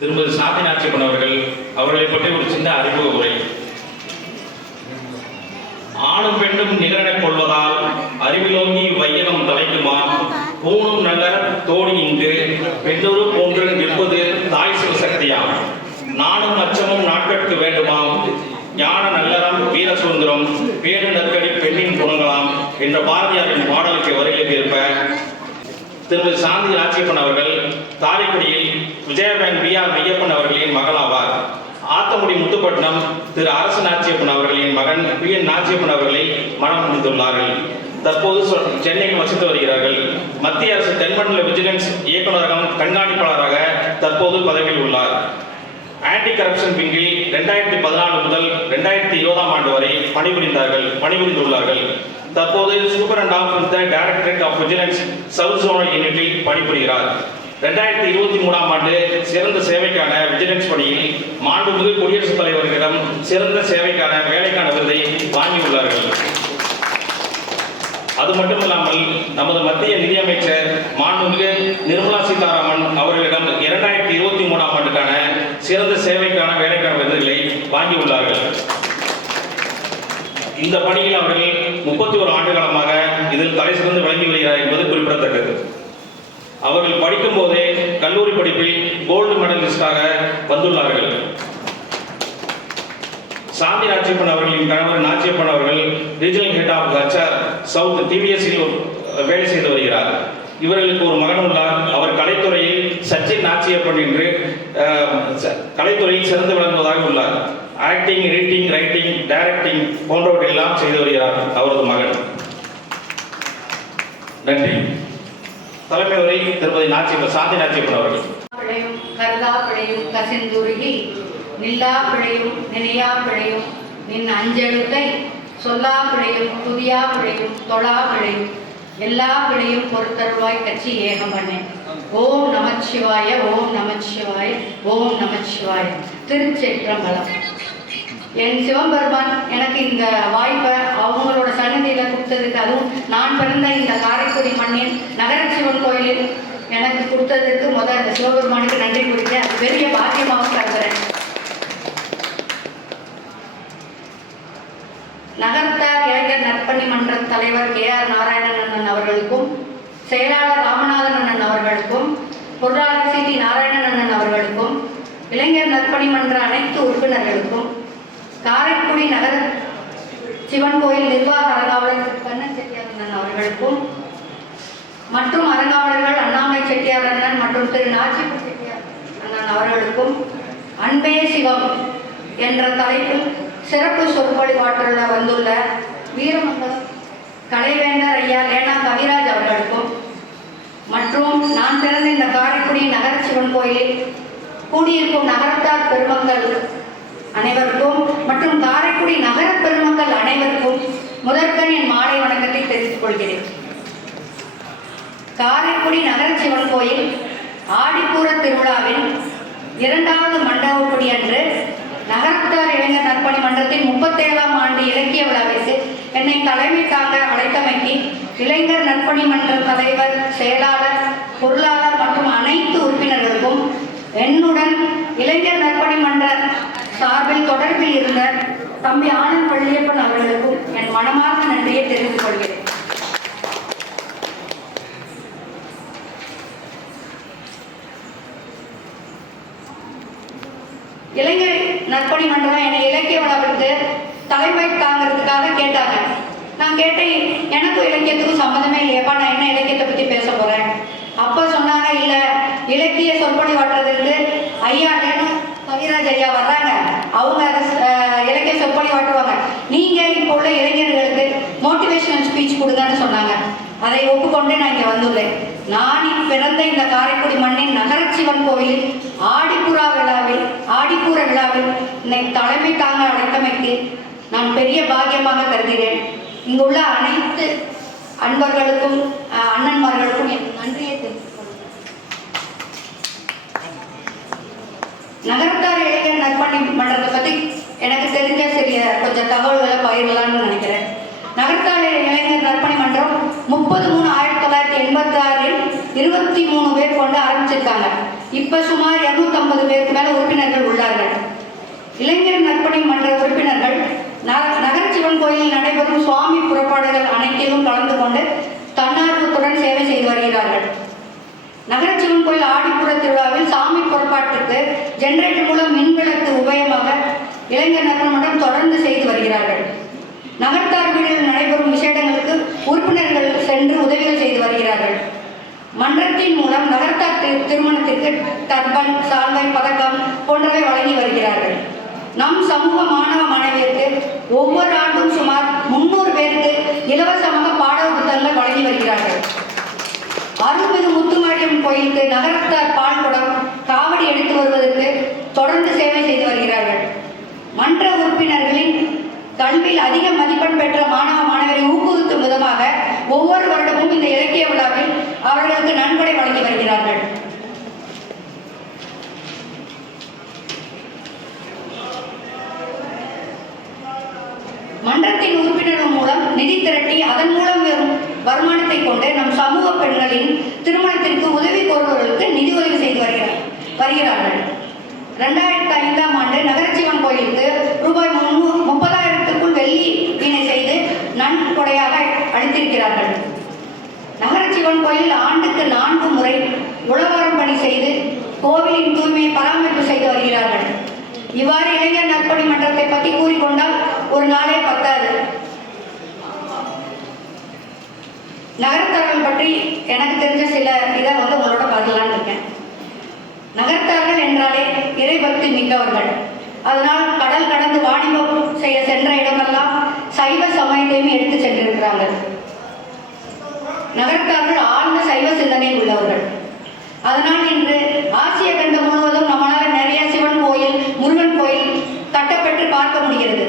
திருமதி சாந்தி நாச்சியப்பன் அவர்களை பற்றி ஒரு சின்ன அறிமுக உரை. ஆணும் பெண்ணும் நிகரெனக் கொள்வதால் அறிவிலோங்கி வையகம் தலைக்குமா, பூணும் நல்ல தோடி இன்று பெண்ணொரு போன்று நிற்பது தாய் சிவசக்தியாம். நானும் அச்சமும் நாட்கட்கு வேண்டுமாம், ஞான நல்லறம் வீர சுதந்திரம் பேரு நற்கடி பெண்ணின் குணங்களாம் என்ற பாரதியாரின் பாடலுக்கு வரையிலுக்கு இருப்ப திருமதி சாந்தி நாச்சியப்பன் அவர்கள் காரைக்குடியில் விஜயபேன் B.R. மெய்யப்பன் அவர்களின் மகளாவார். ஆத்தங்குடி முத்துப்பட்டினம் திரு அரசு நாச்சியப்பன் அவர்களின் மகன் P.N. நாச்சியப்பன் அவர்களை மனம் முடித்துள்ளார்கள். தற்போது சென்னையில் வசித்து வருகிறார்கள். மத்திய அரசு தென்மண்டல விஜிலன்ஸ் இயக்குநரகம் கண்காணிப்பாளராக தற்போது பதவியில் உள்ளார். ஆன்டி கரப்ஷன் விங்கில் 2014 முதல் 2020 ஆண்டு வரை பணிபுரிந்துள்ளார்கள். தற்போது superintendent of the directorate of vigilance south zonal யூனிட்டில் பணிபுரிகிறார். 2023 ஆண்டு சிறந்த சேவைக்கான விஜிலன்ஸ் பணியில் மாண்புமிகு குடியரசுத் தலைவர்களிடம் சிறந்த சேவைக்கான வேலைக்கான விருதை வாங்கியுள்ளார்கள். அது மட்டுமல்லாமல் நமது மத்திய நிதியமைச்சர் மாண்புமிகு நிர்மலா சீதாராமன் அவர்களிடம் 2023 ஆண்டுக்கான சிறந்த சேவைக்கான வேலைக்கான விருதுகளை வாங்கியுள்ளார்கள். இந்த பணியில் அவர்கள் 31 ஆண்டு காலமாக இதில் தலை சிறந்து வழங்கி வருகிறார் என்பது குறிப்பிடத்தக்கது. அவர்கள் படிக்கும் போதே கல்லூரி படிப்பில் கோல்டு மெடலிஸ்டாக வந்துள்ளார்கள். சாந்தி நாச்சியப்பன் அவர்களின் கணவர் நாச்சியப்பன் அவர்கள் regional head of HR south TVS-இல் வேலை செய்து வருகிறார். இவர்களுக்கு ஒரு மகன் உள்ளார். அவர் கலைத்துறையில் சச்சின் நாச்சியப்பன் என்று கலைத்துறையில் சிறந்து விளங்குவதாக உள்ளார். ஆக்டிங், ரீடிங், ரைட்டிங், டைரக்டிங் போன்றவற்றையெல்லாம் செய்து வருகிறார் அவரது மகன். நன்றி. தலைமை உரை திருமதி சாந்தி நாச்சியப்பன் அவர்கள். கருதா பிழையும் கசிந்துருகி நில்லா பிழையும் நினையா பிழையும் நின் அஞ்செழுத்தை சொல்லா பிழையும் துதியா பிழையும் தொழா பிழையும் எல்லா பிழையும் பொறுத்தருவாய் கட்சி ஏகமண்ணே. ஓம் நமச்சிவாய, ஓம் நமச்சிவாய, ஓம் நமச்சிவாய. திருச்சிற்றம்பலம். என் சிவபெருமான் எனக்கு இந்த வாய்ப்பை அவங்களோட சன்னதியில் கொடுத்ததுக்கு, அதுவும் நான் பிறந்த இந்த காரைக்குடி மண்ணின் நகர சிவன் கோயிலில் எனக்கு கொடுத்ததுக்கு முதல் இந்த சிவபெருமானுக்கு நன்றி குறித்து அது பெரிய பாக்கியமாக கருதுகிறேன். நகர்த்தார் இளைஞர் நற்பணி மன்ற தலைவர் K.R. நாராயணன் அண்ணன் அவர்களுக்கும், செயலாளர் ராமநாதன் அண்ணன் அவர்களுக்கும், பொருளாளர் C.T. நாராயணன் அண்ணன் அவர்களுக்கும், இளைஞர் நற்பணி மன்ற அனைத்து உறுப்பினர்களுக்கும், காரைக்குடி நகர சிவன் கோயில் நிர்வாக அரங்காவலர் கண்ணன் செட்டியார் அண்ணன் அவர்களுக்கும் மற்றும் அரங்காவலர்கள் அண்ணாமலை செட்டியார் அண்ணன் மற்றும் திரு நாச்சிப்ப செட்டியார் அண்ணன் அவர்களுக்கும் அன்பே சிவம் என்ற தலைப்பில் சிறப்பு சொற்பொழிவாற்றல வந்துள்ள வீரமங்கலம் கலைவேந்தர் ஐயா லேனா கவிராஜ் அவர்களுக்கும் மற்றும் நான் பிறந்த இந்த காரைக்குடி நகர சிவன் கோயிலில் கூடியிருக்கும் நகரத்தார் பெருமக்கள் அனைவருக்கும் மற்றும் காரைக்குடி நகர பெருமக்கள் அனைவருக்கும் முதற்கண் என் மாலை வணக்கத்தை தெரிவித்துக் கொள்கிறேன். காரைக்குடி நகர சிவன் கோயில் ஆடிப்பூர திருவிழாவின் 2வது மண்டபப்படி அன்று நகரத்தார் இளைஞர் நற்பணி மன்றத்தின் 37ஆம் ஆண்டு இலக்கிய விழாவிற்கு என்னை தலைமை தாங்க அழைத்தமைக்கு இளைஞர் நற்பணி மன்ற தலைவர், செயலாளர், பொருளாளர் மற்றும் அனைத்து உறுப்பினர்களுக்கும் என்னுடன் இளைஞர் நற்பணி மன்ற சார்பில் தொடர்பில் இருந்த தம்பி ஆனந்த் வள்ளியப்பன் அவர்களுக்கும் என் மனமார்ந்த நன்றியை தெரிவித்துக் கொள்கிறேன். இளைஞர் நற்பணி மன்றம் என்னை இலக்கிய விழாவிற்கு தலைமை தாங்கிறதுக்காக கேட்டாங்க. நான் கேட்டேன், எனக்கும் இலக்கியத்துக்கும் சம்மந்தமே இல்லையப்பா, நான் என்ன இலக்கியத்தை பற்றி பேச போகிறேன். அப்போ சொன்னாங்க, இல்லை இலக்கிய சொற்பொழிவாற்றுறதுக்கு ஐயா கவிராஜ் ஐயா வர்றாங்க, அவங்க இலக்கிய சொற்பொழிவாற்றுவாங்க, நீங்கள் இப்போ உள்ள இளைஞர்களுக்கு மோட்டிவேஷனல் ஸ்பீச் கொடுங்கன்னு சொன்னாங்க. அதை ஒப்புக்கொண்டு நான் இங்கே வந்துள்ளேன். நான் பிறந்த இந்த காரைக்குடி மண்ணின் நகரச்சிவன் கோயிலில் ஆடிப்பூர விழாவில் இன்னைக்கு தலைமை தாங்க அழைத்தமைக்கு நான் பெரிய பாக்கியமாக கருதுகிறேன். இங்குள்ள அனைத்து அன்பர்களுக்கும் அண்ணன்மார்களுக்கும் என் நன்றியை தெரிவித்துக் கொள்கிறேன். நகரத்தார் இளைஞர் நற்பணி மன்றத்தை பற்றி எனக்கு தெரிஞ்ச கொஞ்சம் தகவல்களை பகிரலான்னு நினைக்கிறேன். நகரத்தார் இளைஞர் நற்பணி மன்றம் 30/3/1986 23 பேர் கொண்டு ஆரம்பிச்சிருக்காங்க. இப்போ சுமார் 250 பேருக்கு ஜெனரேட்டர் மூலம் மின்விளக்கு உபயமாக இளைஞர் நற்பணி மன்றம் தொடர்ந்து செய்து வருகிறார்கள். நகர்த்தார் வீடுகளில் நடைபெறும் விசேடங்களுக்கு உறுப்பினர்கள் சென்று உதவிகள் செய்து வருகிறார்கள். மன்றத்தின் மூலம் நகர்த்தார் திருமணத்திற்கு டர்பன், சால்வை, பதக்கம் போன்றவை வழங்கி வருகிறார்கள். நம் சமூக மாணவ மாணவியருக்கு ஒவ்வொரு ஆண்டும் சுமார் 300 பேருக்கு இலவசமாக பாட புத்தகங்கள் வழங்கி வருகிறார்கள். அருள்மிகு முத்துமாரியம் கோயிலுக்கு நகரத்தார் பால் குடம், காவடி எடுத்து வருவதற்கு தொடர்ந்து சேவை செய்து வருகிறார்கள். மன்ற உறுப்பினர்களின் கல்வியில் அதிக மதிப்பெண் பெற்ற மாணவ மாணவரை ஊக்குவிக்கும் விதமாக ஒவ்வொரு வருடமும் இந்த இலக்கிய விழாவில் அவர்களுக்கு நன்கொடை வழங்கி வருகிறார்கள். மன்றத்தின் உறுப்பினர்கள் மூலம் நிதி திரட்டி அதன் மூலம் வரும் வருமானத்தை கொண்டு நம் சமூக பெண்களின் திருமணத்திற்கு உதவி கோருபவர்களுக்கு நிதி உதவி செய்து வருகிறார்கள். 2005ஆம் ஆண்டு நகரச்சிவன் கோயிலுக்கு ரூபாய் 30,000க்குள் வெள்ளி வீணை செய்து நன்கொடையாக அளித்திருக்கிறார்கள். நகரச்சிவன் கோயில் ஆண்டுக்கு 4 முறை உழவாரம் பணி செய்து கோவிலின் தூய்மையை பராமரிப்பு செய்து வருகிறார்கள். இவ்வாறு இளைஞர் நற்பணி மன்றத்தை பற்றி கூறிக்கொண்டால் ஒரு நாளே பத்தாது. நகரத்தார்கள் பற்றி எனக்கு தெரிஞ்ச சில இதை உங்களோட பகிரலான்னு இருக்கேன். நகரத்தார்கள் என்றாலே இறைபக்தி மிக்கவர்கள். அதனால் கடல் கடந்து வாணிபம் செய்ய சென்ற இடமெல்லாம் சைவ சமயத்தையும் எடுத்து சென்றிருக்கிறார்கள். நகரத்தார்கள் ஆழ்ந்த சைவ சிந்தனை உள்ளவர்கள். அதனால் இன்று ஆசிய கண்டம் முழுவதும் நம்மளால் நிறைய சிவன் கோயில், முருகன் கோயில் கட்டப்பட்டு பார்க்க முடிகிறது.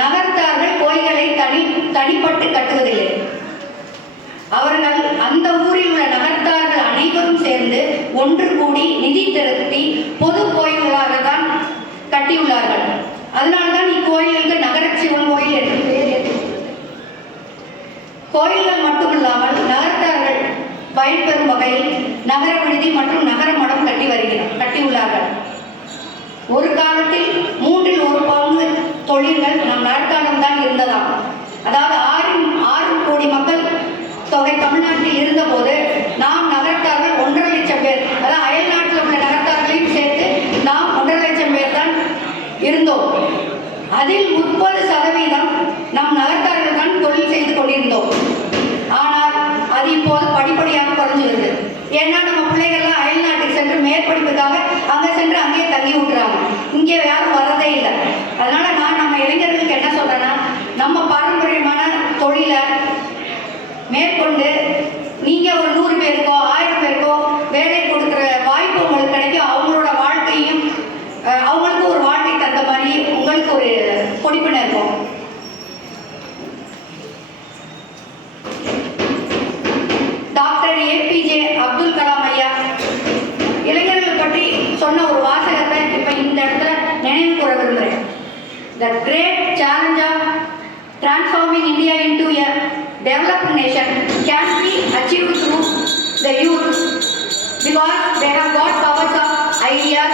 நகரத்தார்கள் கோயில்களை தனிப்பட்டு கட்டுவதில்லை. அவர்கள் அந்த ஊரில் உள்ள நகர்த்தார்கள் அனைவரும் சேர்ந்து ஒன்று கூடி நிதி திரட்டி பொது கோயில்களாக தான் கட்டியுள்ளார்கள். அதனால்தான் இக்கோயிலுக்கு நகர சிவன் கோயில் என்று பெயர். கோயில்கள் மட்டுமில்லாமல் நகர்த்தார்கள் பயன்பெறும் வகையில் நகர விடுதி மற்றும் நகர மடம் கட்டியுள்ளார்கள். ஒரு காலத்தில் 3இல் 1 பங்கு தொழில்கள் நம் நகர்த்தாலம் தான் இருந்ததாம். அதாவது 6 கோடி மக்கள் தொகை தமிழ்நாட்டில் இருந்தபோது நாம் நகர்த்தார்கள் 1.5 லட்சம் பேர், அதாவது அயல் நாட்டில் உள்ள நகர்த்தார்களையும் சேர்த்து நாம் 1.5 லட்சம் பேர் தான் இருந்தோம். அதில் 30% நம் நகர்த்தார்கள் தான் தொழில் செய்து கொண்டிருந்தோம். ஆனால் அது இப்போது படிப்படியாக குறைஞ்சு வருது. ஏன்னா நம்ம பிள்ளைகள்லாம் அயல் நாட்டுக்கு சென்று மேற்படிப்புக்காக அங்கே சென்று அங்கேயே தங்கி விட்டுறாங்க. இங்கே யாரும் வரதே இல்லை. அதனால நான் நம்ம இளைஞர்களுக்கு என்ன சொல்றேன்னா, நம்ம பாரம்பரியமான தொழிலை மேற்கொண்டு நீங்க ஒரு 100 பேருக்கோ 1000 பேருக்கோ வேலை கொடுக்குற வாய்ப்பு உங்களுக்கு கிடைக்கும். அவங்களோட வாழ்க்கையும் அவங்களுக்கு ஒரு வாழ்க்கை தந்த மாதிரி உங்களுக்கு ஒரு பொடிப்பினை இருக்கும். டாக்டர் APJ அப்துல் கலாம் ஐயா இளைஞர்கள் பற்றி சொன்ன ஒரு வாசகத்தை இப்ப இந்த இடத்துல நினைவு கூற விரும்புகிறேன். The great challenge of transforming India into a developed nation can be achieved through the youth because they have got powers of ideas,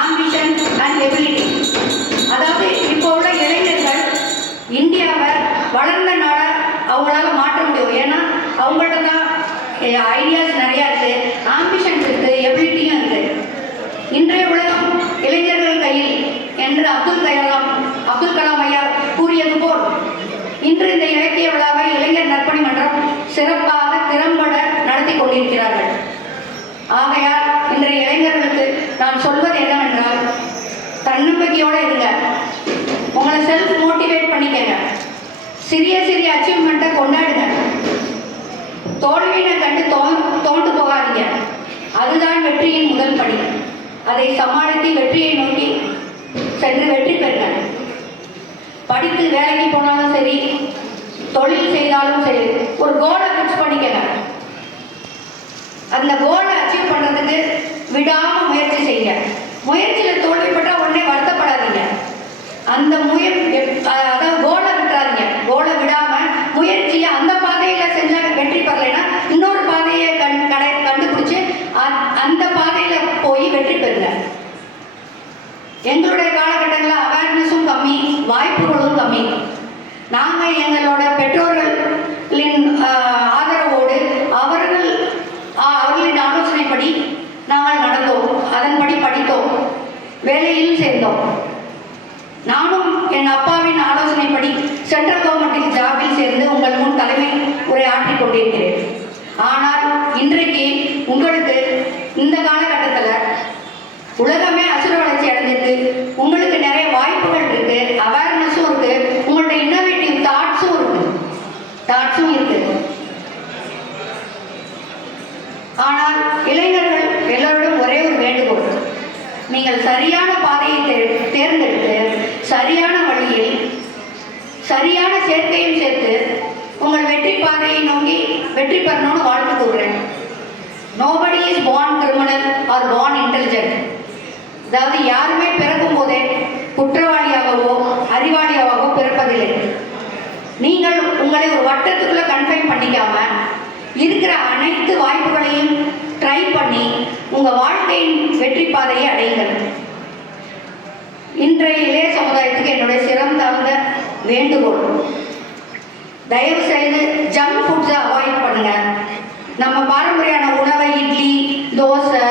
ambition and ability. அதாவது இப்போ உள்ள இளைஞர்கள் இந்தியாவை வளர்ந்த நாடா அவங்களால மாற்ற முடியும். ஏன்னா அவங்கள்ட்ட தான் ஐடியாஸ் நிறையா இருக்கு, ஆம்பிஷன்ஸ் இருக்கு, எபிலிட்டியும் இருக்கு. இன்றைய உலகம் இளைஞர்கள் கையில் என்று அப்துல் கலாம் ஐயா கூறியது போல் இன்று இந்த இலக்கிய விழாவை இளைஞர் நற்பணி மன்றம் சிறப்பாக திறம்பட நடத்தி கொண்டிருக்கிறார்கள். ஆகையால் இன்றைய இளைஞர்களுக்கு நான் சொல்வது என்னவென்றால், தன்னம்பிக்கையோடு இருங்க, உங்களை செல்ஃப் மோட்டிவேட் பண்ணிக்கங்க, சிறிய சிறிய அச்சீவ்மெண்ட்டை கொண்டாடுங்க, தோல்வியினை கண்டு தோண்டு போகாதீங்க. அதுதான் வெற்றியின் முதல் படி. அதை சமாளித்து வெற்றியை நோக்கி சென்று வெற்றி பெறுங்க. படித்து வேலைக்கு போனாலும் சரி, தொழில் செய்தாலும் சரி, ஒரு கோலை ஃபிக்ஸ் பண்ணிக்கங்க. அந்த கோலை அச்சீவ் பண்ணுறதுக்கு விடாமல் முயற்சி செய்யுங்க. முயற்சியில் தோல்விப்பட்டா உடனே வருத்தப்படாதீங்க. அந்த அதாவது கோலை விட்டுறாதீங்க. கோலை விடாம முயற்சியை அந்த பாதையில் செஞ்சால் வெற்றி பெறலைன்னா இன்னொரு பாதையை கண்டுபிடிச்சு அந்த பாதையில் போய் வெற்றி பெறுங்க. எங்களுடைய காலகட்டங்களில் அவேர்னஸும் கம்மி, வாய்ப்புகளும் கம்மி. நாங்கள் எங்களோட பெற்றோர்களின் ஆதரவோடு அவர்களின் ஆலோசனைப்படி நாங்கள் நடந்தோம், அதன்படி படித்தோம். வேலையில் சேர்ந்தோம். நானும் என் அப்பாவின் ஆலோசனைப்படி சென்ட்ரல் கவர்மெண்டில் ஜாபில் சேர்ந்து உங்கள் முன் தலைமை உரை ஆற்றிக் கொண்டிருக்கிறேன். ஆனால் இன்றைக்கு உங்களுக்கு இந்த காலகட்டத்தில் உலகமே அசுர வளர்ச்சி அடைஞ்சிருக்கு. உங்களுக்கு நிறைய வாய்ப்புகள் இருக்கு, அவேர்னஸும் இருக்கு, உங்கள்ட்ட இன்னோவேட்டிவ் தாட்ஸும் இருக்கு. ஆனால் இளைஞர்கள் எல்லோரிடம் ஒரே ஒரு வேண்டுகோள், நீங்கள் சரியான பாதையை தேர்ந்தெடுத்து சரியான வழியில் சரியான சேர்க்கையும் சேர்த்து உங்கள் வெற்றி பாதையை நோக்கி வெற்றி பெறணும்னு வாழ்த்து கூறுறேன். Nobody is born criminal or born intelligent. அதாவது யாருமே பிறக்கும் போதே குற்றவாளியாகவோ அறிவாளியாகவோ பிறப்பதில்லை. நீங்கள் உங்களை ஒரு வட்டத்துக்குள்ள கன்ஃபைன் பண்ணிக்காம இருக்கிற அனைத்து வாய்ப்புகளையும் ட்ரை பண்ணி உங்க வாழ்க்கையின் வெற்றி பாதையை அடையுங்கள். இன்றைய இளைய சமுதாயத்துக்கு என்னுடைய சிறந்த வேண்டுகோள், தயவு செய்து ஜங்க் ஃபுட்ஸை அவாய்ட் பண்ணுங்க. நம்ம பாரம்பரியான உணவை இட்லி, தோசை,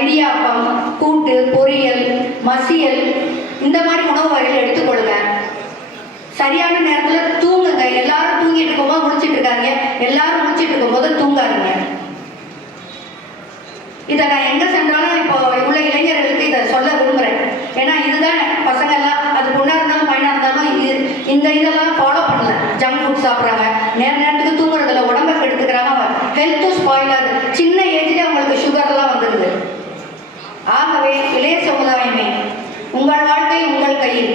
இடியாப்பம், கூட்டு, பொரியல், மசியல் இந்த மாதிரி உணவு வகைகள் எடுத்துக்கொள்ளுங்க. சரியான நேரத்தில் தூங்குங்க. எல்லாரும் தூங்கிட்டு இருக்கும்போது முடிச்சிட்டு இருக்காங்க, எல்லாரும் முடிச்சிட்டு இருக்கும்போது தூங்காதீங்க. இதை நான் எங்கே சென்றாலும் இப்போ உள்ள இளைஞர்களுக்கு இதை சொல்ல விரும்புகிறேன். ஏன்னா இதுதான் பசங்க எல்லாம், அது பொண்ணாக இருந்தாலும் பையனாக இருந்தாலும் இந்த இதெல்லாம் ஃபாலோ பண்ணல. ஜங்க் ஃபுட் சாப்பிட்றாங்க, நேரத்துக்கு தூங்குறதில்ல, உடம்பை கெடுத்துக்கிறாங்க, ஹெல்த்தும் ஸ்பாயில் ஆகுது. சின்ன ஏஜ்லேயே அவங்களுக்கு சுகர்லாம் வந்துடுது. ஆகவே இளைய சமுதாயமே, உங்கள் வாழ்க்கை உங்கள் கையில்.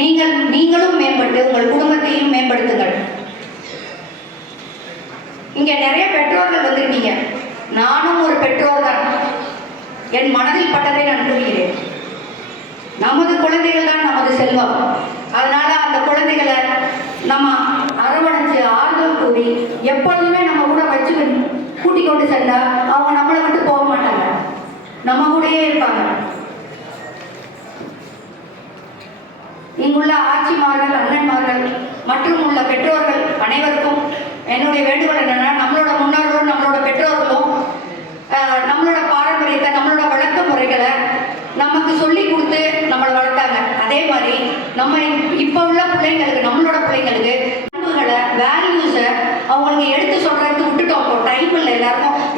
நீங்களும் மேம்பட்டு உங்கள் குடும்பத்தையும் மேம்படுத்துங்கள். இங்கே நிறைய பெற்றோர்கள் வந்திருக்கீங்க. நானும் ஒரு பெற்றோர் தான். என் மனதில் பட்டதை நான் கூறுகிறேன். நமது குழந்தைகள் தான் நமது செல்வம். அதனால அந்த குழந்தைகளை நம்ம அரவணைச்சு ஆறுதல் கூறி எப்பொழுதுமே நம்ம கூட வச்சு கூட்டிக் கொண்டு சென்றா அவங்க நம்மளை விட்டு போக மாட்டாங்க, நம்ம கூடயே இருப்பாங்க. இங்குள்ள ஆட்சிமார்கள், அண்ணன்மார்கள் மற்றும் உள்ள பெற்றோர்கள் அனைவருக்கும் என்னுடைய வேண்டுகோள் என்னன்னா, நம்மளோட முன்னோர்களும் நம்மளோட பெற்றோர்களும் நம்மளோட பாரம்பரியத்தை, நம்மளோட வழக்க முறைகளை நமக்கு சொல்லி கொடுத்து நம்மளை வளர்த்தாங்க. அதே மாதிரி நம்ம இப்போ உள்ள பிள்ளைங்களுக்கு, நம்மளோட பிள்ளைங்களுக்கு பண்புகளை, வேல்யூஸை அவங்களுக்கு எடுத்து சொல்றதுக்கு விட்டுட்டோம். இப்போ டைம் இல்லை,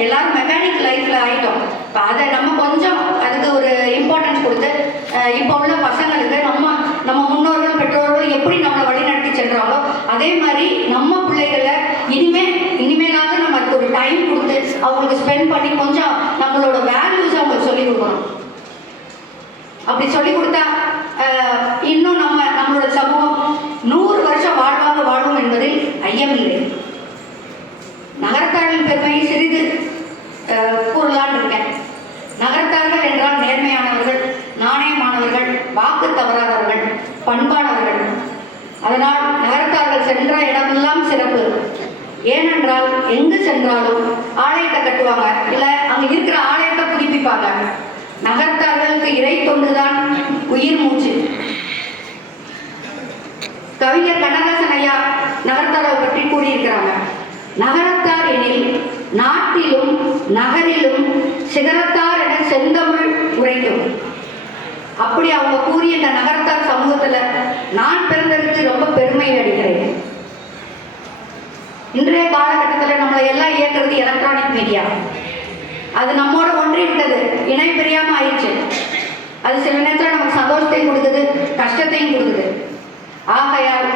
எல்லாரும் மெக்கானிக் லைஃப்ல ஆயிட்டோம். இப்போ அதை நம்ம கொஞ்சம் அதுக்கு ஒரு இம்பார்ட்டன்ஸ் கொடுத்து இப்போ உள்ள பசங்களுக்கு நம்ம முன்னோர்கள் பெற்றோர்கள் எப்படி நம்மளை வழிநடத்தி சென்றாங்களோ அதே மாதிரி நம்ம பிள்ளைகளை இனிமேலாவது நம்ம அதுக்கு ஒரு டைம் கொடுத்து அவங்களுக்கு ஸ்பெண்ட் பண்ணி கொஞ்சம் நம்மளோட வேல்யூஸ் அவங்களுக்கு சொல்லிக் கொடுக்கணும். அப்படி சொல்லிக் கொடுத்தா இன்னும் நம்மளோட சமூகம் 100 வருஷம் வாழும் என்பதில் ஐயமில்லை. நகரத்தாரின் பெருமையை சிறிது கூறலான் இருக்கேன். நகரத்தார்கள் என்றால் நேர்மையானவர்கள், நாணயமானவர்கள், வாக்கு தவறாதவர்கள், பண்பானவர்கள். அதனால் நகரத்தார்கள் சென்ற இடமெல்லாம் சிறப்பு. ஏனென்றால் எங்கு சென்றாலும் ஆலயத்தை கட்டுவாங்க, இல்லை அங்கே இருக்கிற ஆலயத்தை புதுப்பிப்பாங்க. நகரத்தார்களுக்கு இறை தொண்டுதான் உயிர் மூச்சு. கவிஞர் கண்ணதாசன் ஐயா நகரத்தாரை பற்றி கூறியிருக்கிறாங்க. நகரத்தார் எனில் நாட்டிலும் நகரிலும் சிகரத்தார் என செந்தமிழ் உரைக்கும். அப்படி அவங்க கூறிய இந்த நகரத்தார் சமூகத்துல நான் பிறந்ததுக்கு ரொம்ப பெருமை அடைகிறேன். இன்றைய காலகட்டத்தில் நம்மளை எல்லாம் இயக்குறது எலக்ட்ரானிக் மீடியா. அது நம்மோட ஒன்றி விட்டது, இணை பிரியாம ஆயிடுச்சு. அது சில நேரத்தில் நமக்கு சந்தோஷத்தையும் கொடுக்குது, கஷ்டத்தையும் கொடுக்குது. ஆகையால்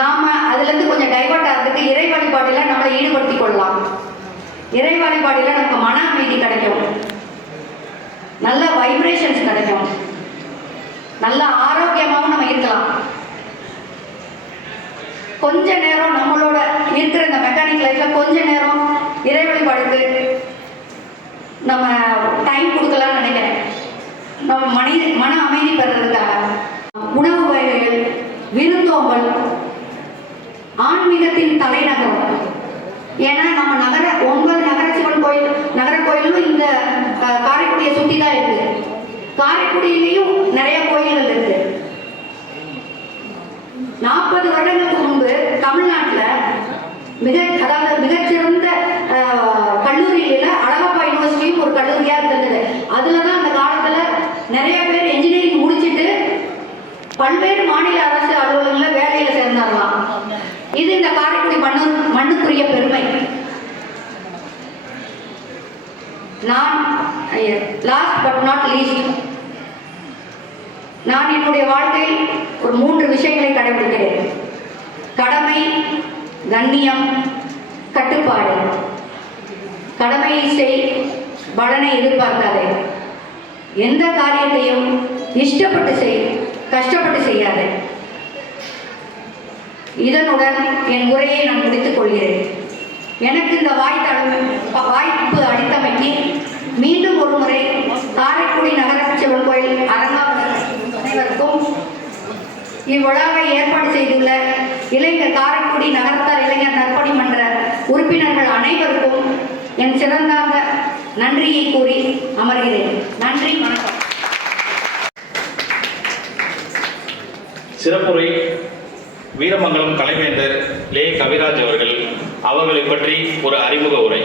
நாம அதுல இருந்து கொஞ்சம் டைவர்ட் ஆகிறதுக்கு இறை வழிபாடுல நம்மளை ஈடுபடுத்திக் கொள்ளலாம். இறை வழிபாடுல நமக்கு மன அமைதி கிடைக்கும், நல்ல வைப்ரேஷன்ஸ் கிடைக்கும், நல்ல ஆரோக்கியமாகவும் நம்ம இருக்கலாம். கொஞ்ச நேரம் நம்மளோட இருக்கிற இந்த மெக்கானிக் லைஃப்ல கொஞ்ச நேரம் இறை வழிபாடுக்கு நம்ம டைம் கொடுக்கலாம்னு நினைக்கிறேன். நம்ம மன அமைதி பெறதுக்காக உணவு வகைகள், விருந்தோம்பல், ஆன்மீகத்தின் தலைநகரம். ஏன்னா நம்ம 9 நகர சிவன் கோயில், நகர கோயிலும் இந்த காரைக்குடியை சுற்றி தான் இருக்கு. காரைக்குடியிலையும் நிறைய கோயில்கள் இருக்கு. 40 வருடங்களுக்கு முன்பு தமிழ்நாட்டில் மிகச்சிறந்த கல்லூரியில அழகப்பா யூனிவர்சிட்டியும் ஒரு கல்லூரியா இருந்தது. அதுலதான் அந்த காலத்துல நிறைய பேர் பல்வேறு மாநில அரசு அலுவலகங்களில் வேலையில் சேர்ந்தாரலாம். இது இந்த காரைக்குடி மண்ணுக்குரிய பெருமை. நான் லாஸ்ட் பட் நாட் லீஸ்ட், நான் என்னுடைய வாழ்க்கையில் ஒரு 3 விஷயங்களை கடைபிடிக்கிறேன். கடமை, கண்ணியம், கட்டுப்பாடு. கடமையை செய், பலனை எதிர்பார்க்காதே. எந்த காரியத்தையும் இஷ்டப்பட்டு செய், கஷ்டப்பட்டு செய்யாதே. இதனுடன் என் உரையை நான் முடித்துக் கொள்கிறேன். எனக்கு இந்த வாய்ப்பு அளித்தமைக்கு மீண்டும் ஒரு முறை காரைக்குடி நகர சிவன் கோயில் அனைவருக்கும், இவ்விழாவை ஏற்பாடு செய்துள்ள காரைக்குடி நகரத்தார் இளைஞர் நற்பணி மன்ற உறுப்பினர்கள் அனைவருக்கும் என் சிறந்தாங்க நன்றியை கூறி அமர்கிறேன். நன்றி, வணக்கம். சிறப்புரை வீரமங்கலம் கலைவேந்தர் லே. கவிராஜ் அவர்களை பற்றி ஒரு அறிமுக உரை.